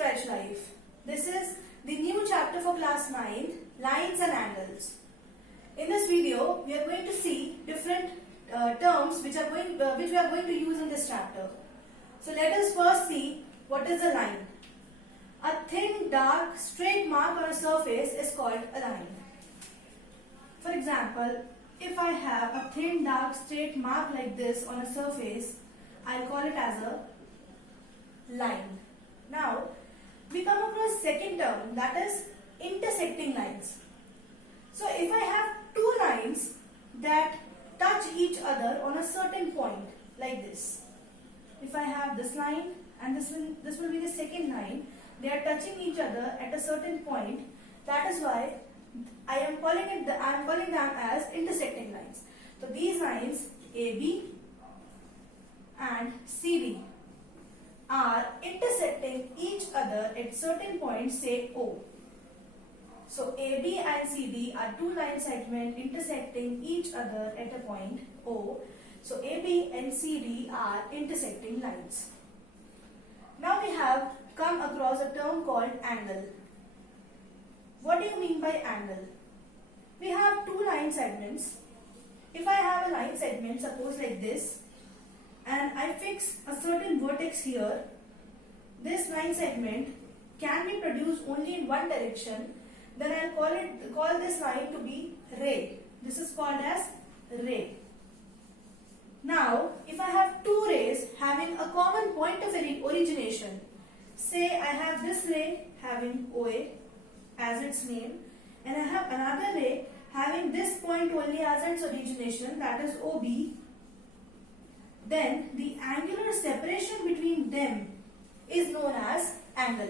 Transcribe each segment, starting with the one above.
Scratch Life. This is the new chapter for class 9, Lines and Angles. In this video, we are going to see different terms which we are going to use in this chapter. So let us first see what is a line. A thin, dark, straight mark on a surface is called a line. For example, if I have a thin, dark, straight mark like this on a surface, I'll call it as a line. Now, we come across second term, that is intersecting lines. So, if I have two lines that touch each other on a certain point, like this. If I have this line and this will be the second line, they are touching each other at a certain point. That is why I am calling them as intersecting lines. So, these lines AB and CD are intersecting each other at certain points, say O. So AB and CD are two line segments intersecting each other at a point O. So AB and CD are intersecting lines. Now we have come across a term called angle. What do you mean by angle? We have two line segments. If I have a line segment, suppose like this, and I fix a certain vertex here, this line segment can be produced only in one direction, then I'll call this line to be ray. This is called as ray. Now, if I have two rays having a common point of origination, say I have this ray having OA as its name, and I have another ray having this point only as its origination, that is OB, then the angular separation between them is known as angle.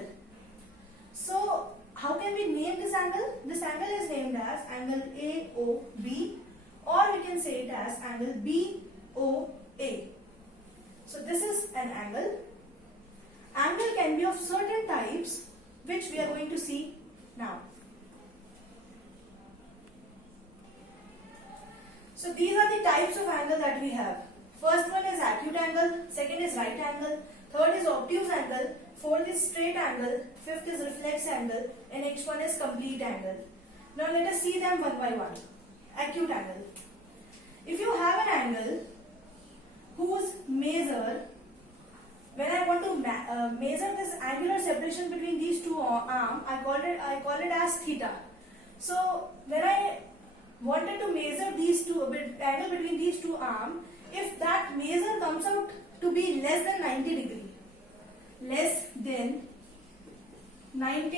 So, how can we name this angle? This angle is named as angle AOB, or we can say it as angle BOA. So, this is an angle. Angle can be of certain types, which we are going to see now. So, these are the types of angle that we have. First one is acute angle, second is right angle, third is obtuse angle, fourth is straight angle, fifth is reflex angle, and next one is complete angle. Now let us see them one by one. Acute angle. If you have an angle whose measure, when I want to measure this angular separation between these two arms, I call it as theta. So when I wanted to measure these two angle between these two arms, if that measure comes out to be less than 90 degree, less than 90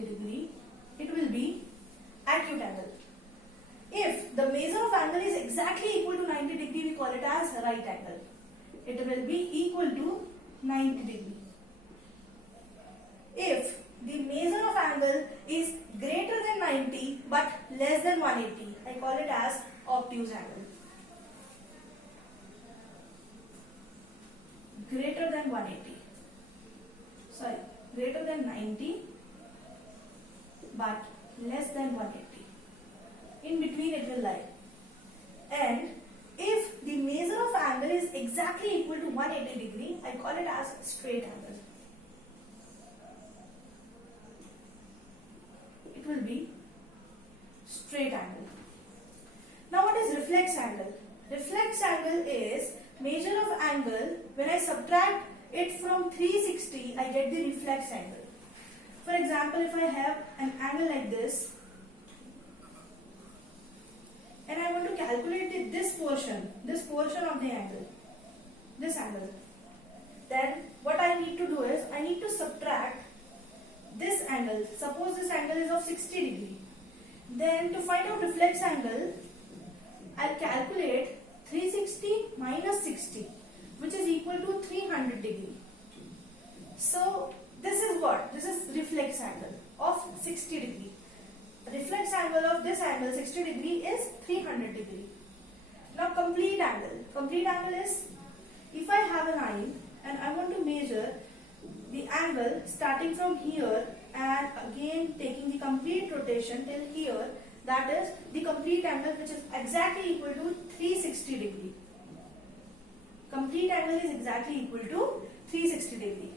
degree, it will be acute angle. If the measure of angle is exactly equal to 90 degree, we call it as right angle. It will be equal to 90 degree. If the measure of angle is greater than 90 but less than 180, I call it as obtuse angle. Greater than 180. Sorry, greater than 90 but less than 180. In between it will lie. And if the measure of angle is exactly equal to 180 degree, I call it as straight angle. It will be straight angle. Now what is reflex angle? Reflex angle is measure of angle. When I subtract it from 360, I get the reflex angle. For example, if I have an angle like this and I want to calculate this portion of the angle, this angle, then what I need to do is I need to subtract this angle. Suppose this angle is of 60 degree. Then to find out reflex angle, I'll calculate 360 minus 60, which is equal to 300 degree. So this is what? This is reflex angle of 60 degree. Reflex angle of this angle 60 degree is 300 degree. Now complete angle. Complete angle is if I have a line and I want to measure the angle starting from here and again taking the complete rotation till here, that is the complete angle, which is exactly equal to 360 degree. Complete complete angle is exactly equal to 360 degree.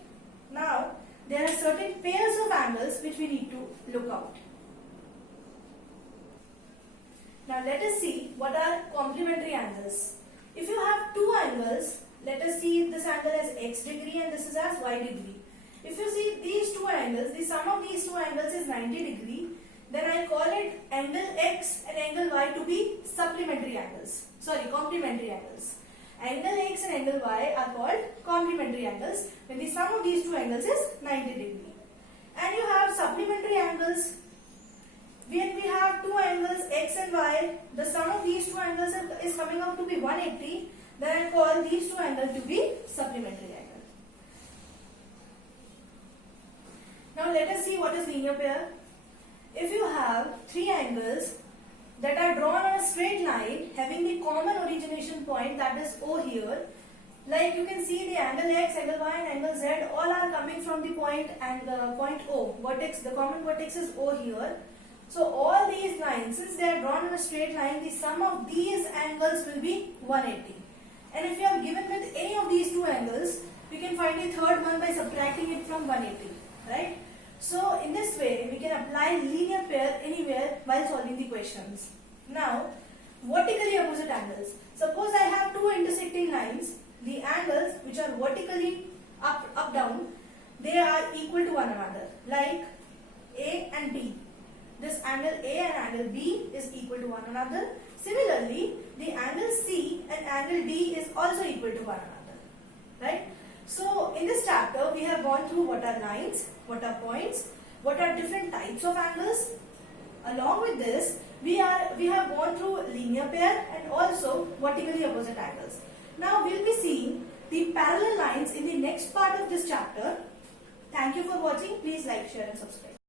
Now, there are certain pairs of angles which we need to look out. Now, let us see what are complementary angles. If you have two angles, let us see this angle as x degree and this is as y degree. If you see these two angles, the sum of these two angles is 90 degree, then I call it angle x and angle y to be supplementary angles. Sorry, complementary angles. Angle x and angle y are called complementary angles when the sum of these two angles is 90 degree. And you have supplementary angles. When we have two angles x and y, the sum of these two angles is coming out to be 180, then I call these two angles to be supplementary angle. Now let us see what is linear pair. If you have three angles that are drawn on a straight line having the common origination point, that is O here, like you can see the angle x, angle y and angle z all are coming from the point and the point O. Vertex, the common vertex is O here. So all these lines, since they are drawn on a straight line, the sum of these angles will be 180. And if you are given with any of these two angles, we can find the third one by subtracting it from 180, right? So in this way, we can apply linear pair anywhere while solving the questions. Now, vertically opposite angles. Suppose I have two intersecting lines. The angles which are vertically up down, they are equal to one another, like A and B. This angle A and angle B is equal to one another. Similarly, the angle C and angle D is also equal to one another, right? So in this chapter, we have gone through what are lines, what are points, what are different types of angles. Along with this, we have gone through linear pair and also vertically opposite angles. Now we'll be seeing the parallel lines in the next part of this chapter. Thank you for watching. Please like, share and subscribe.